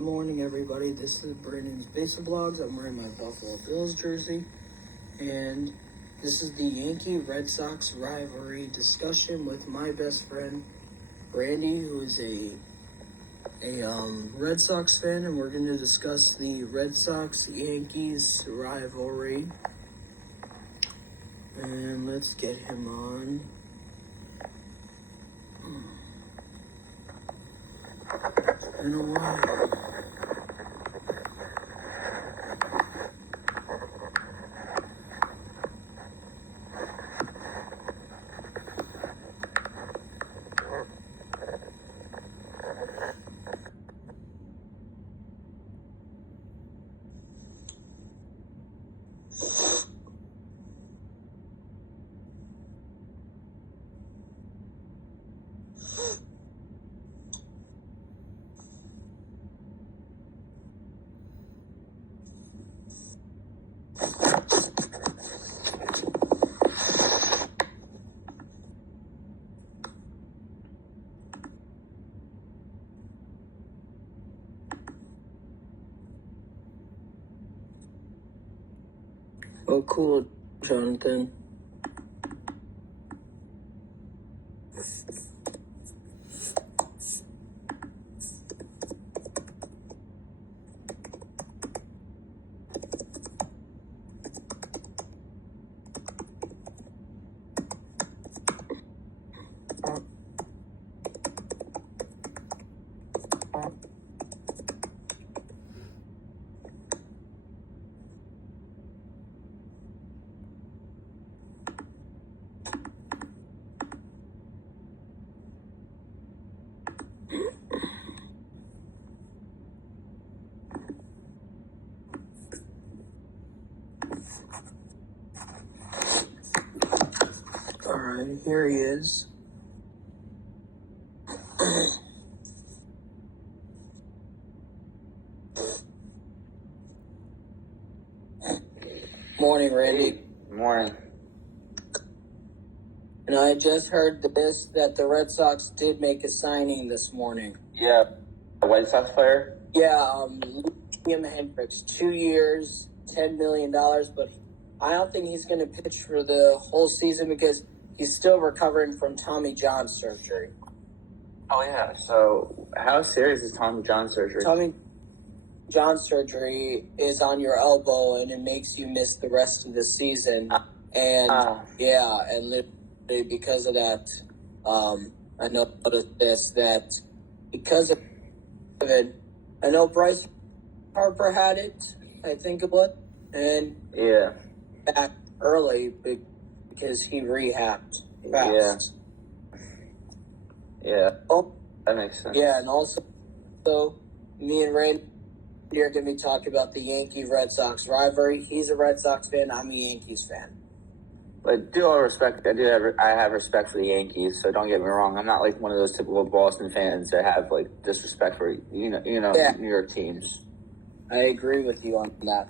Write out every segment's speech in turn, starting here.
Good morning, everybody. This is Brandon's Basic Blogs. I'm wearing my Buffalo Bills jersey, and this is the Yankee-Red Sox rivalry discussion with my best friend, Randy, who is a Red Sox fan, and we're going to discuss the Red Sox-Yankees rivalry. And let's get him on. It's been a while. Oh, cool, Jonathan. Alright, here he is. Morning, Randy. Morning. And I just heard that the Red Sox did make a signing this morning. Yeah, the White Sox player? Yeah, Liam Hendricks, 2 years, $10 million, but I don't think he's going to pitch for the whole season because he's still recovering from Tommy John surgery. Oh, yeah. So how serious is Tommy John surgery? Tommy John surgery is on your elbow, and it makes you miss the rest of the season. And literally because of that, I noticed that because of it, I know Bryce Harper had it, I think it was, and back early because he rehabbed fast. Yeah. Oh, that makes sense. Yeah, and also, me and Randy are going to be talking about the Yankee-Red Sox rivalry. He's a Red Sox fan. I'm a Yankees fan. But due all respect, I have respect for the Yankees, so don't get me wrong. I'm not like one of those typical Boston fans that have like disrespect for New York teams. I agree with you on that.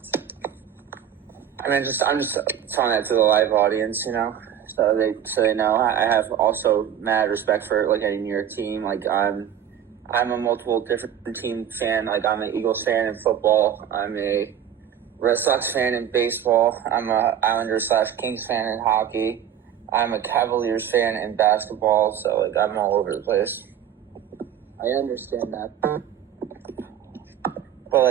I mean, I'm just telling that to the live audience, so they know. I have also mad respect for like any New York team. Like I'm a multiple different team fan. Like I'm an Eagles fan in football. I'm a Red Sox fan in baseball. I'm a Islanders/Kings fan in hockey. I'm a Cavaliers fan in basketball. So like I'm all over the place. I understand that. But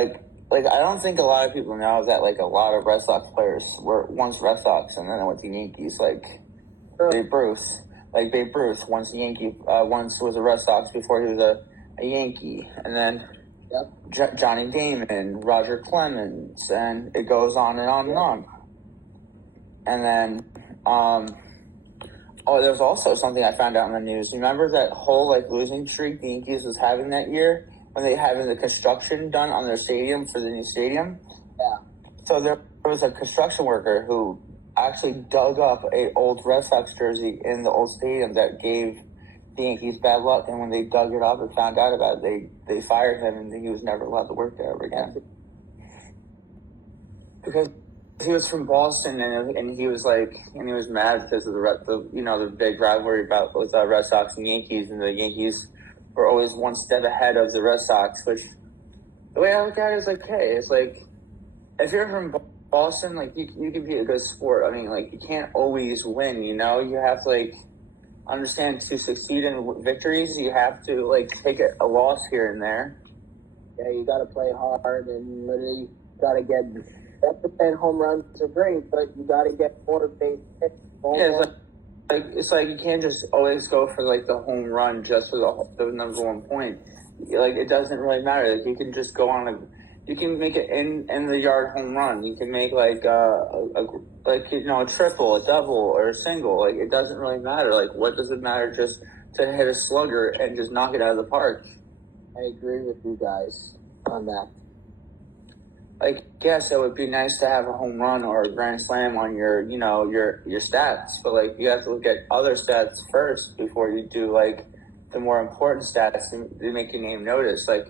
like I don't think a lot of people know that like a lot of Red Sox players were once Red Sox and then they went to Yankees. Like Babe Ruth. Like Babe Ruth once was a Red Sox before he was a Yankee, and then Johnny Damon, Roger Clemens, and it goes on and on and on. And then, there's also something I found out in the news. You remember that whole losing streak the Yankees was having that year when they having the construction done on their stadium for the new stadium? Yeah. So there was a construction worker who actually dug up an old Red Sox jersey in the old stadium that gave the Yankees bad luck, and when they dug it up and found out about it, they fired him, and he was never allowed to work there ever again. Because he was from Boston, and he was mad because of the big rivalry with Red Sox and Yankees, and the Yankees were always one step ahead of the Red Sox, which the way I look at it is like, hey, it's like if you're from Boston, like you can be a good sport. I mean, like you can't always win. You know, you have to like understand to succeed in victories. You have to like take a loss here and there. Yeah, you got to play hard and literally got to get. That's the 10 home runs are great, but you got to get more base hits. Yeah, it's like you can't just always go for like the home run just for the number one point. Like it doesn't really matter. Like you can just go on you can make it in the yard home run. You can make like a triple, a double, or a single. Like it doesn't really matter. Like what does it matter just to hit a slugger and just knock it out of the park? I agree with you guys on that. Like, yes, it would be nice to have a home run or a grand slam on your stats, but like you have to look at other stats first before you do like the more important stats to make your name notice. Like,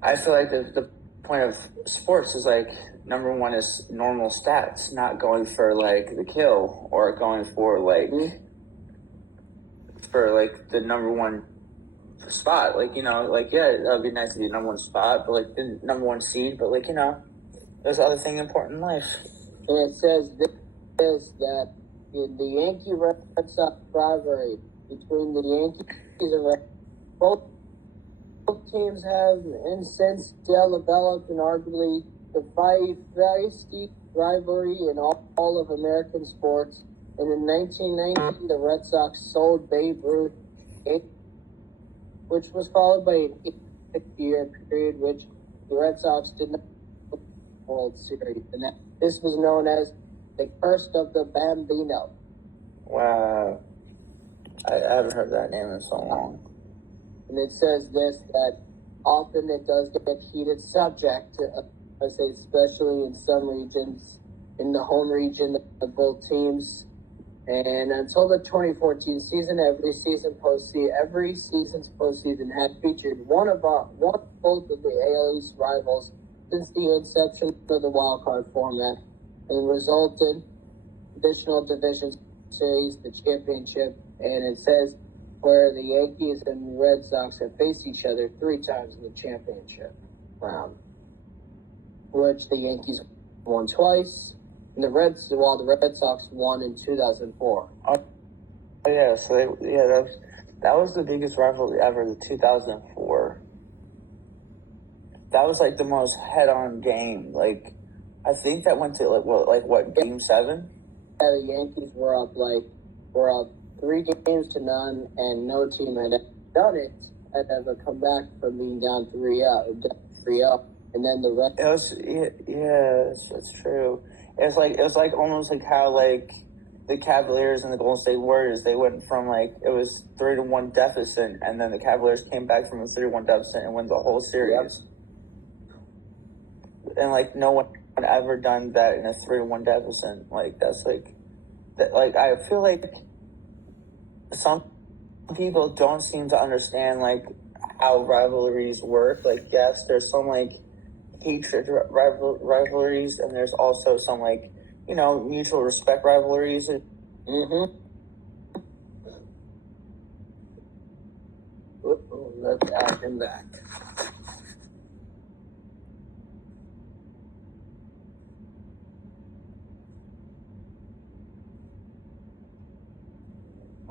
I feel like the point of sports is like number one is normal stats, not going for like the kill or going for like the number one spot. Like, like, yeah, that would be nice to be number one spot, but like the number one seed, but like, there's other things important in life. And it says this that in the Yankee Red Sox rivalry between the Yankees and Red both teams have and since developed and arguably the feisty rivalry in all of American sports. And in 1990, the Red Sox sold Babe Ruth, which was followed by an 8-year period which the Red Sox did not win the World Series. And this was known as the curse of the Bambino. Wow. I haven't heard that name in so long. And it says this, that often it does get heated subject, I say especially in some regions, in the home region of both teams. And until the 2014 season, every season's postseason had featured one of both of the AL East rivals since the inception of the wild card format, and resulted additional division series, the championship, and it says where the Yankees and Red Sox have faced each other 3 times in the championship round, which the Yankees won twice. And the Red Sox won in 2004. Oh yeah, so that was the biggest rivalry ever, the 2004. That was like the most head-on game. Like, I think that went to what game 7? Yeah, the Yankees were up 3-0, and no team had done it had ever come back from being down 3-0, and then the Red. That's true. It was like almost like how like the Cavaliers and the Golden State Warriors, they went from like it was 3-1 deficit, and then the Cavaliers came back from a 3-1 deficit and won the whole series. Yep. And like no one had ever done that in a 3-1 deficit. Like that's like that. Like I feel like some people don't seem to understand like how rivalries work. Like yes, there's some like hatred rivalries, and there's also some like mutual respect rivalries. Let's add him back.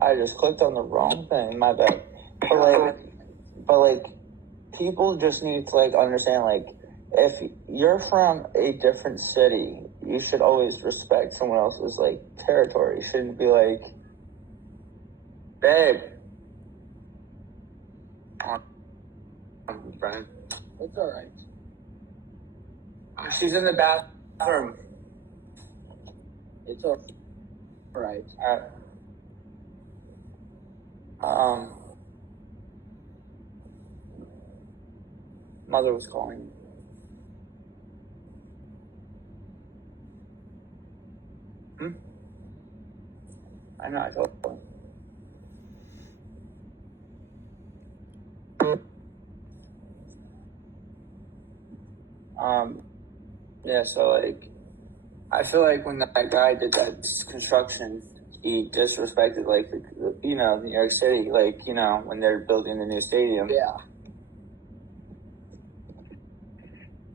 I just clicked on the wrong thing. My bad. But like people just need to like understand like, if you're from a different city, you should always respect someone else's like territory. You shouldn't be like, babe. Brian. It's all right. She's in the bathroom. It's all right. Mother was calling. I know, I told her. Yeah, so like, I feel like when that guy did that construction, he disrespected like, New York City, like, when they're building the new stadium. Yeah.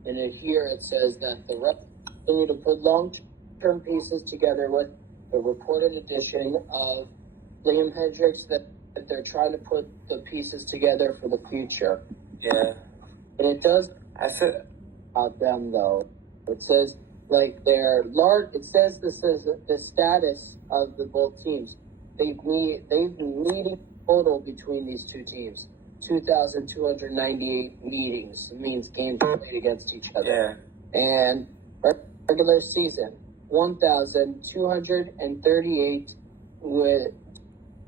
And here it says that the Reds continue to put long-term pieces together with the reported addition of Liam Hendricks that they're trying to put the pieces together for the future. Yeah. And it does about them, though. It says, like, they're large. It says this is the status of the both teams. They've been meeting total between these two teams. 2,298 meetings. It means games played against each other. Yeah. And regular season, 1,238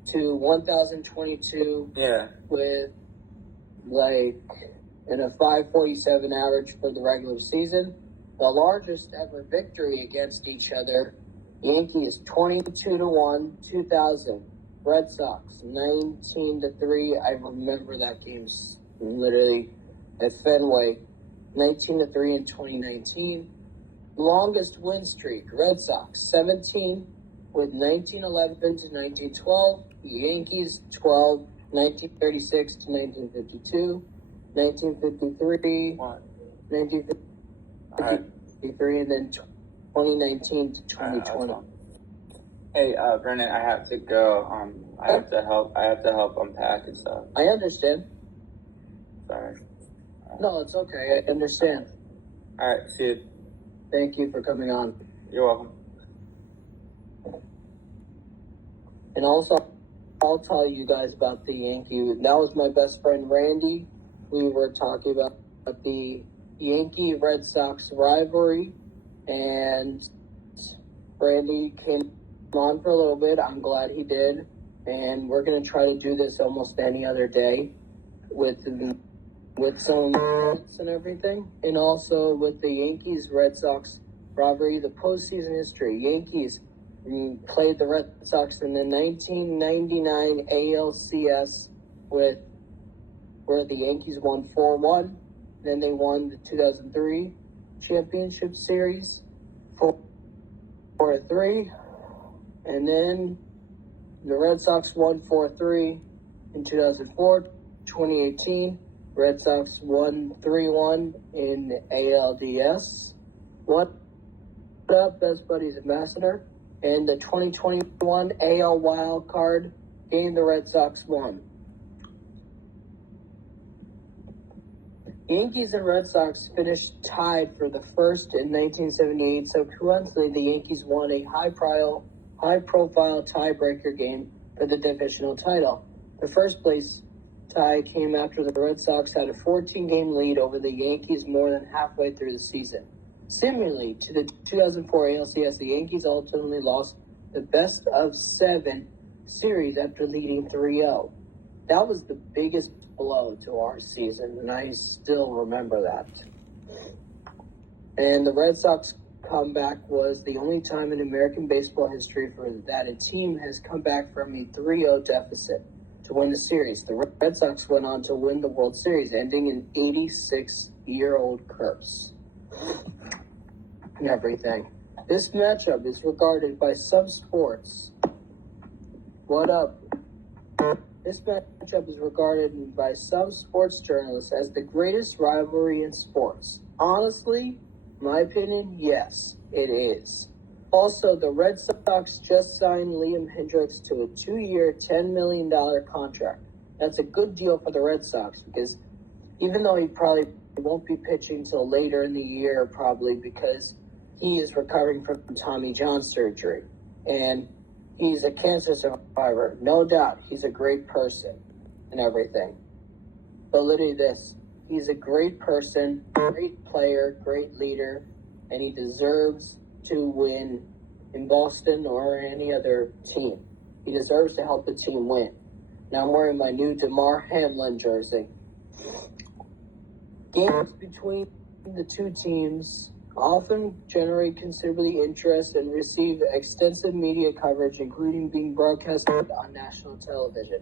to 1,022. Yeah. With in a 547 average for the regular season. The largest ever victory against each other. Yankees 22-1, 2000. Red Sox 19-3. I remember that game literally at Fenway. 19-3 in 2019. Longest win streak. Red Sox 17 with 1911 to 1912. Yankees 12, 1936 to 1952. 1953. What? 1953, and then 2019 to 2020. Hey, Brennan, I have to go. I have to help unpack and stuff. I understand. Sorry. No, it's okay. I understand. All right, see you. Thank you for coming on. You're welcome. And also, I'll tell you guys about the Yankee. That was my best friend, Randy. We were talking about the Yankee-Red Sox rivalry, and Randy came on for a little bit. I'm glad he did, and we're going to try to do this almost any other day with some notes and everything, and also with the Yankees-Red Sox rivalry, the postseason history. Yankees played the Red Sox in the 1999 ALCS where the Yankees won 4-1. Then they won the 2003 championship series 4-3. And then the Red Sox won 4-3 in 2004. 2018, Red Sox won 3-1 in the ALDS. What up, Best Buddies Ambassador? And the 2021 AL Wild Card game, the Red Sox won. Yankees and Red Sox finished tied for the first in 1978, so coincidentally, the Yankees won a high-profile tiebreaker game for the divisional title. The first place tie came after the Red Sox had a 14-game lead over the Yankees more than halfway through the season. Similarly to the 2004 ALCS, the Yankees ultimately lost the best-of-7 series after leading 3-0. That was the biggest blow to our season, and I still remember that. And the Red Sox comeback was the only time in American baseball history that a team has come back from a 3-0 deficit to win the series. The Red Sox went on to win the World Series, ending an 86-year-old curse and everything. This matchup is regarded by some sports. What up? This matchup is regarded by some sports journalists as the greatest rivalry in sports. Honestly, my opinion, yes, it is. Also, the Red Sox just signed Liam Hendricks to a 2-year, $10 million contract. That's a good deal for the Red Sox because even though he probably won't be pitching till later in the year, probably because he is recovering from Tommy John surgery. And he's a cancer survivor. No doubt. He's a great person and everything. But literally this, he's a great person, great player, great leader, and he deserves to win in Boston or any other team. He deserves to help the team win. Now I'm wearing my new DeMar Hamlin jersey. Games between the two teams often generate considerable interest and receive extensive media coverage, including being broadcasted on national television.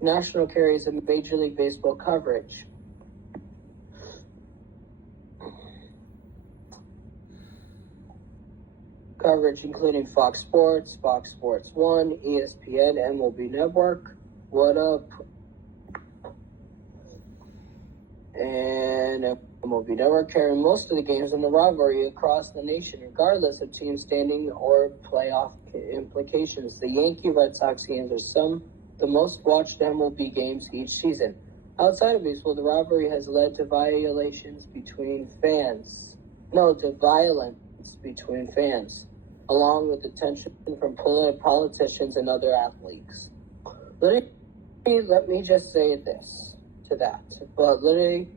National carries a Major League Baseball coverage. Coverage including Fox Sports, Fox Sports 1, ESPN, MLB Network. What up? And MLB MLB Network, carrying most of the games in the rivalry across the nation, regardless of team standing or playoff implications. The Yankee-Red Sox games are some of the most watched MLB games each season. Outside of baseball, the rivalry has led to violence between fans, along with attention from politicians and other athletes. Let me just say this to that. But literally,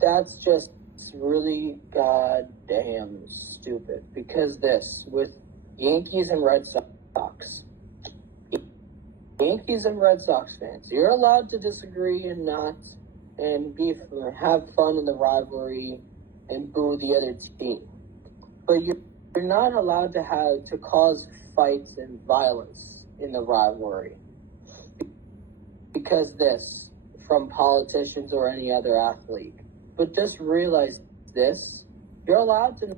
that's just really goddamn stupid. Because with Yankees and Red Sox, Yankees and Red Sox fans, you're allowed to disagree and have fun in the rivalry and boo the other team. But you're not allowed to cause fights and violence in the rivalry. Because from politicians or any other athlete. But just realize this, you're allowed to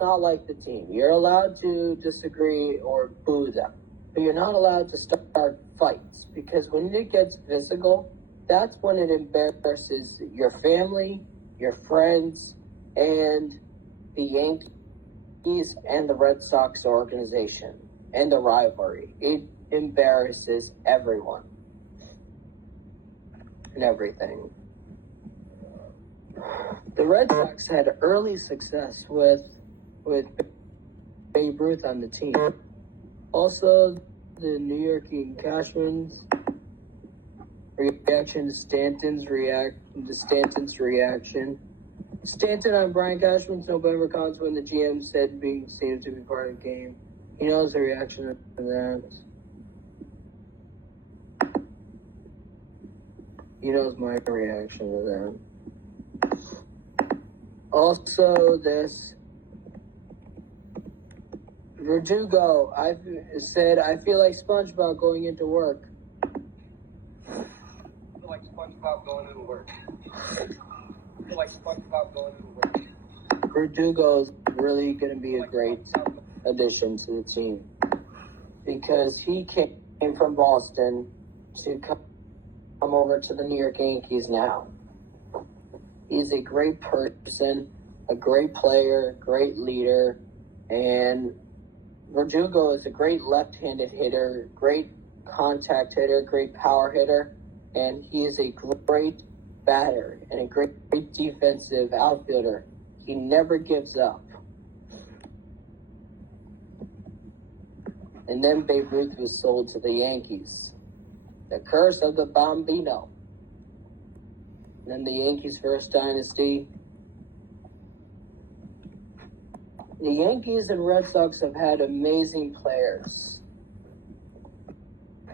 not like the team. You're allowed to disagree or boo them. But you're not allowed to start fights. Because when it gets physical, that's when it embarrasses your family, your friends, and the Yankees and the Red Sox organization and the rivalry. It embarrasses everyone. And everything. The Red Sox had early success with Babe Ruth on the team. Also, the New York Cashman's reaction to Stanton's reaction. Stanton on Brian Cashman's November comments when the GM said being seemed to be part of the game. He knows the reaction to that. He knows my reaction to that. Also, this Verdugo, I said, I feel like SpongeBob going into work. Verdugo is really going to be a great addition to the team because he came from Boston to come over to the New York Yankees now. He's a great person, a great player, great leader, and Verdugo is a great left-handed hitter, great contact hitter, great power hitter, and he is a great batter and a great defensive outfielder. He never gives up. And then Babe Ruth was sold to the Yankees. The curse of the Bambino. And then the Yankees' first dynasty. The Yankees and Red Sox have had amazing players.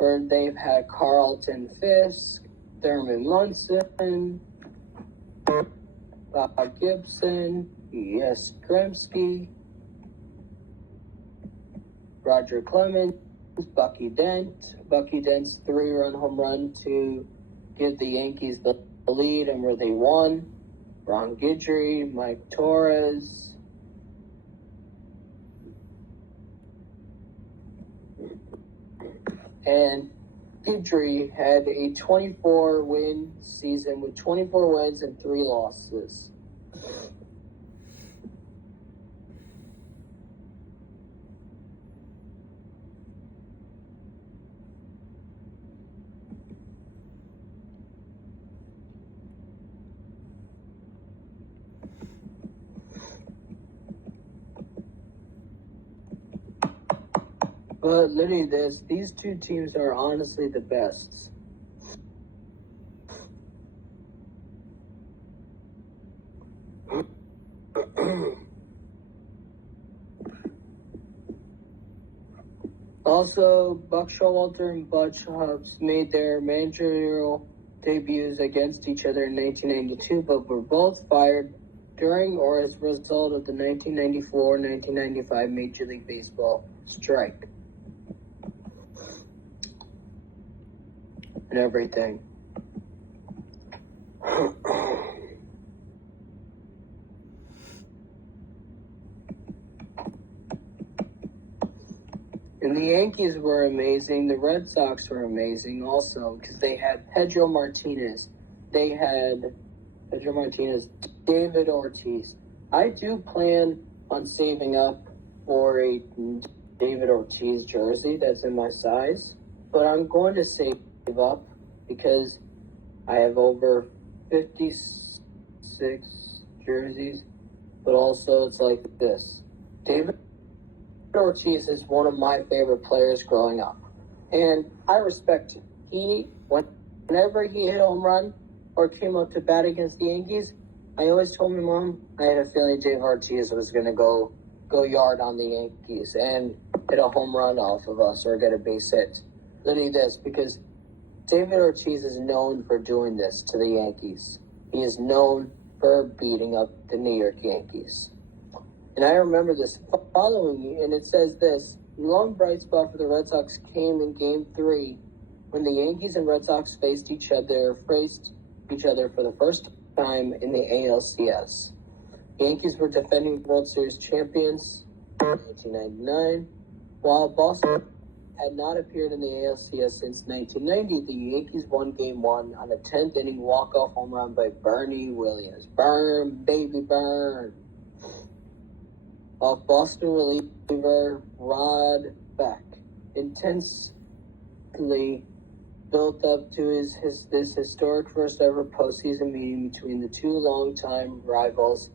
They've had Carlton Fisk, Thurman Munson, Bob Gibson, E.S. Kremsky, Roger Clemens, Bucky Dent. Bucky Dent's 3-run home run to give the Yankees the lead and where they won. Ron Guidry, Mike Torres. And Guidry had a 24-win season with 24 wins and 3 losses. But literally these two teams are honestly the best. Also, Buck Showalter and Butch Hubs made their managerial debuts against each other in 1992, but were both fired during or as a result of the 1994-1995 Major League Baseball strike. And everything. And the Yankees were amazing. The Red Sox were amazing also because they had Pedro Martinez. They had Pedro Martinez David Ortiz. I do plan on saving up for a David Ortiz jersey that's in my size, but I'm going to save up because I have over 56 jerseys, but also it's like this. David Ortiz is one of my favorite players growing up, and I respect him. Whenever he hit a home run or came up to bat against the Yankees, I always told my mom I had a feeling David Ortiz was going to go yard on the Yankees and hit a home run off of us or get a base hit. Literally this, because David Ortiz is known for doing this to the Yankees. He is known for beating up the New York Yankees. And I remember this following year, and it says this: the long bright spot for the Red Sox came in Game 3 when the Yankees and Red Sox faced each other for the first time in the ALCS. The Yankees were defending World Series champions in 1999, while Boston had not appeared in the ALCS since 1990. The Yankees won Game 1 on a 10th inning walk-off home run by Bernie Williams. Burn, baby, burn. Off Boston reliever Rod Beck intensely built up to this historic first-ever postseason meeting between the two longtime rivals.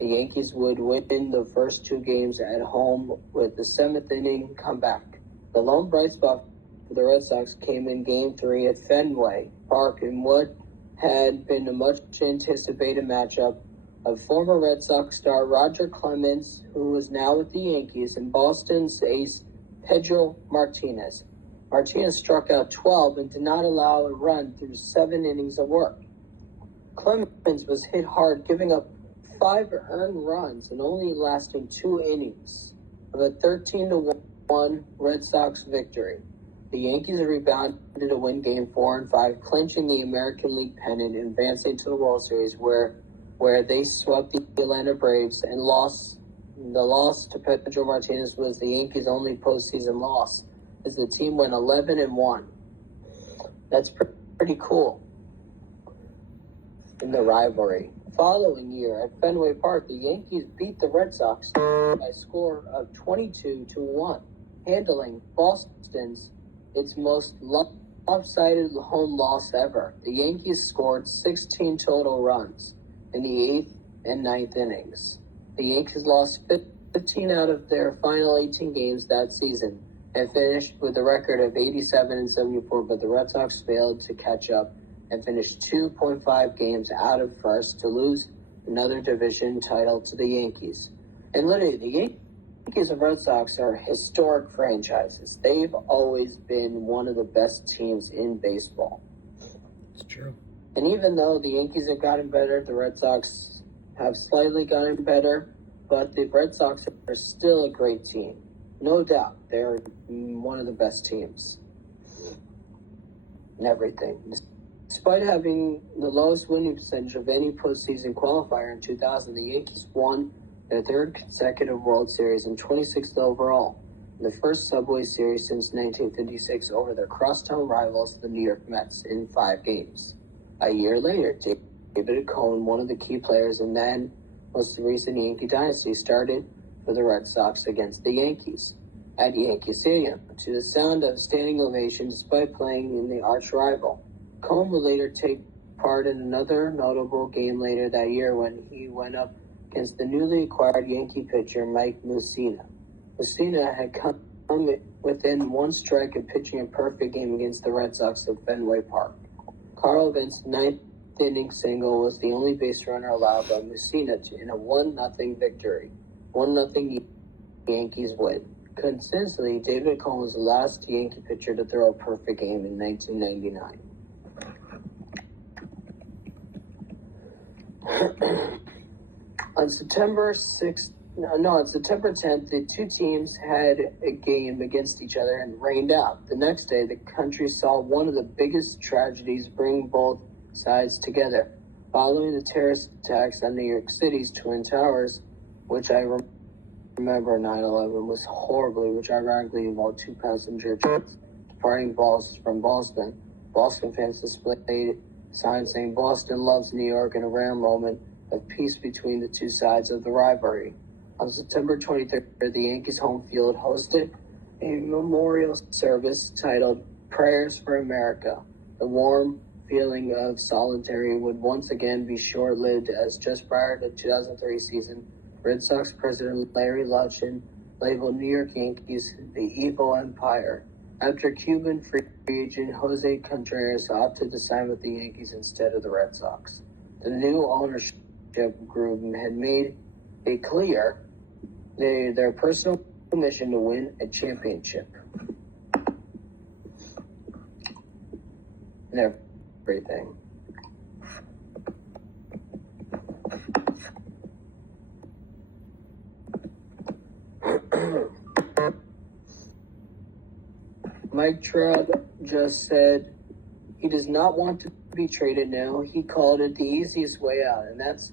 The Yankees would win the first two games at home with the 7th inning comeback. The lone bright spot for the Red Sox came in Game 3 at Fenway Park in what had been a much-anticipated matchup of former Red Sox star Roger Clemens, who was now with the Yankees, and Boston's ace Pedro Martinez. Martinez struck out 12 and did not allow a run through 7 innings of work. Clemens was hit hard, giving up 5 earned runs and only lasting 2 innings of a 13-1 Red Sox victory. The Yankees rebounded to win Game 4 and 5, clinching the American League pennant and advancing to the World Series, where they swept the Atlanta Braves and lost. The loss to Pedro Martinez was the Yankees' only postseason loss, as the team went 11-1. That's pretty cool. In the rivalry. Following year at Fenway Park, the Yankees beat the Red Sox by a score of 22-1, handling Boston's its most lopsided home loss ever. The Yankees scored 16 total runs in the 8th and 9th innings. The Yankees lost 15 out of their final 18 games that season and finished with a record of 87-74, but the Red Sox failed to catch up and finished 2.5 games out of first to lose another division title to the Yankees. And literally, the Yankees and Red Sox are historic franchises. They've always been one of the best teams in baseball. It's true. And even though the Yankees have gotten better, the Red Sox have slightly gotten better, but the Red Sox are still a great team. No doubt, they're one of the best teams and everything. Despite having the lowest winning percentage of any postseason qualifier in 2000, the Yankees won their 3rd consecutive World Series and 26th overall, in the first Subway Series since 1956 over their crosstown rivals, the New York Mets, in 5 games. A year later, David Cohn, one of the key players in then most recent Yankee dynasty, started for the Red Sox against the Yankees at Yankee Stadium to the sound of standing ovation despite playing in the arch rival. Cohn would later take part in another notable game later that year when he went up against the newly acquired Yankee pitcher Mike Mussina. Mussina had come within 1 strike of pitching a perfect game against the Red Sox at Fenway Park. Carl Bent's 9th inning single was the only base runner allowed by Mussina in a 1-0 victory. 1-0 Yankees win. Coincidentally, David Cohn was the last Yankee pitcher to throw a perfect game in 1999. On September 10th, the two teams had a game against each other and rained out. The next day, the country saw one of the biggest tragedies bring both sides together. Following the terrorist attacks on New York City's Twin Towers, which I remember 9/11 was horribly, which ironically involved 2 passenger jets departing from Boston. Boston fans displayed signs saying Boston loves New York in a rare moment of peace between the two sides of the rivalry. On September 23rd, the Yankees home field hosted a memorial service titled Prayers for America. The warm feeling of solidarity would once again be short-lived, as just prior to the 2003 season, Red Sox president Larry Ludgen labeled New York Yankees the evil empire after Cuban free agent Jose Contreras opted to sign with the Yankees instead of the Red Sox. The new ownership group had made it clear their personal mission to win a championship. And everything. Mike Trout just said he does not want to be traded now. He called it the easiest way out, and that's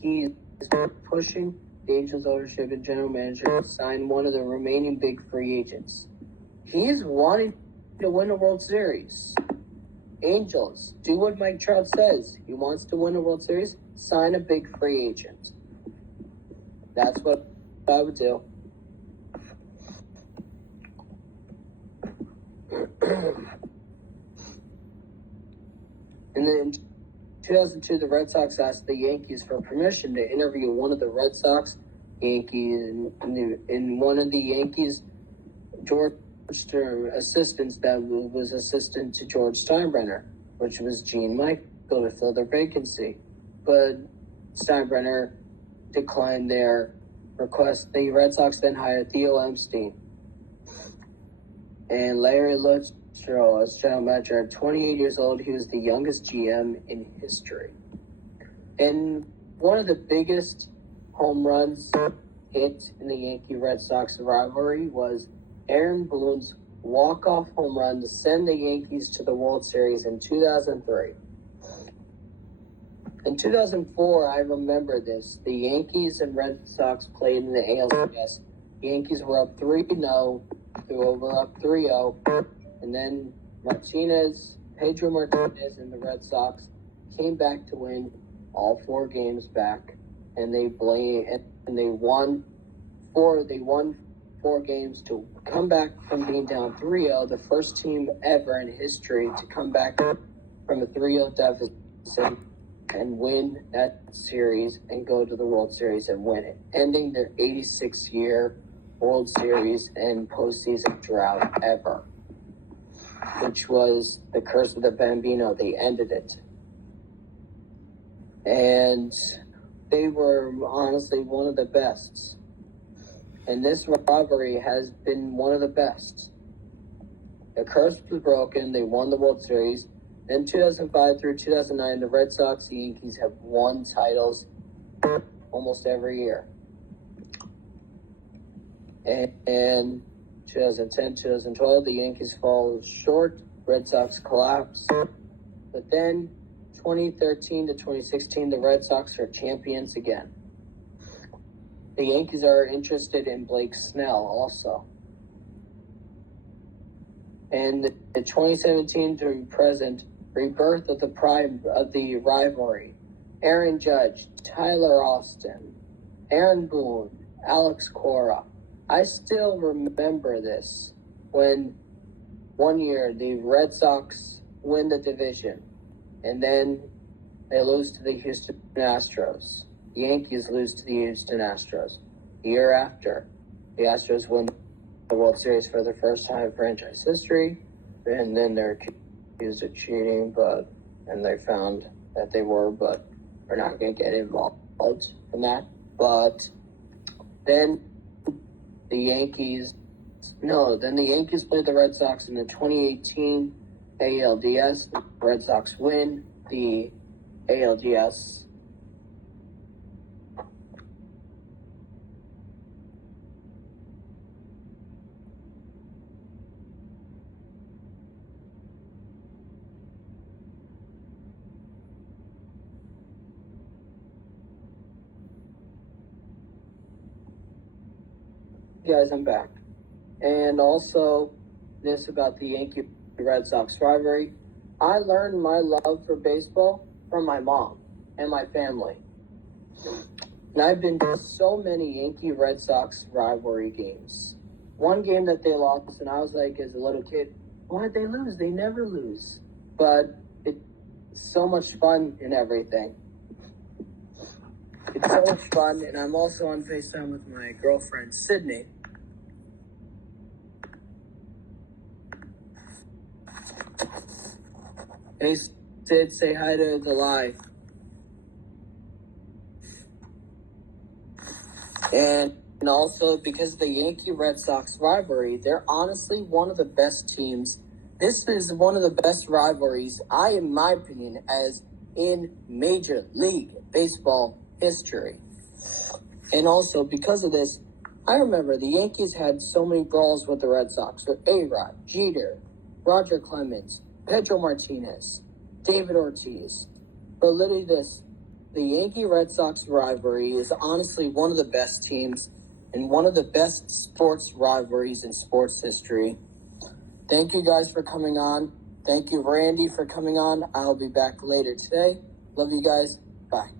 he is pushing the Angels ownership and general manager to sign one of the remaining big free agents. He is wanting to win a World Series. Angels, do what Mike Trout says. He wants to win a World Series, sign a big free agent. That's what I would do. And then in 2002, the Red Sox asked the Yankees for permission to interview one of the Red Sox in one of the Yankees George assistants that was assistant to George Steinbrenner, which was Gene Michael, to fill their vacancy. But Steinbrenner declined their request. The Red Sox then hired Theo Epstein and Larry Ludgen as general manager. At 28 years old, he was the youngest GM in history. And one of the biggest home runs hit in the Yankee-Red Sox rivalry was Aaron Boone's walk-off home run to send the Yankees to the World Series in 2003. In 2004, I remember this. The Yankees and Red Sox played in the ALCS. The Yankees were up 3-0, they were up 3-0, and then Pedro Martinez and the Red Sox came back to win all 4 games back, and they won 4 games to come back from being down 3-0, the first team ever in history to come back from a 3-0 deficit and win that series and go to the World Series and win it, ending their 86-year World Series and postseason drought ever, which was the curse of the Bambino. They ended it. And they were honestly one of the best. And this rivalry has been one of the best. The curse was broken. They won the World Series. In 2005 through 2009, the Red Sox and Yankees have won titles almost every year. And 2010, 2012, the Yankees fall short. Red Sox collapse. But then 2013 to 2016, the Red Sox are champions again. The Yankees are interested in Blake Snell also. And the 2017 to present rebirth of the pride of the rivalry. Aaron Judge, Tyler Austin, Aaron Boone, Alex Cora. I still remember this when one year the Red Sox win the division and then they lose to the Houston Astros. The Yankees lose to the Houston Astros. The year after, the Astros win the World Series for the first time in franchise history, and then they're accused of cheating, and they found that they were, but we're not going to get involved in that. But then the Yankees played the Red Sox in the 2018 ALDS. The Red Sox win the ALDS. Guys, I'm back. And also this about the Yankee Red Sox rivalry. I learned my love for baseball from my mom. and my family. And I've been to so many Yankee-Red Sox rivalry games. One game that they lost, and I was like, as a little kid, why'd they lose? They never lose. But it's so much fun and everything. It's so much fun, and I'm also on FaceTime with my girlfriend, Sydney. Hey, Sid, say hi to the live. And also, because of the Yankee-Red Sox rivalry, they're honestly one of the best teams. This is one of the best rivalries, in my opinion, as in Major League Baseball history. And also, because of this, I remember the Yankees had so many brawls with the Red Sox with A-Rod, Jeter, Roger Clemens, Pedro Martinez, David Ortiz. But literally the Yankee-Red Sox rivalry is honestly one of the best teams and one of the best sports rivalries in sports history. Thank you guys for coming on. Thank you, Randy, for coming on. I'll be back later today. Love you guys. Bye.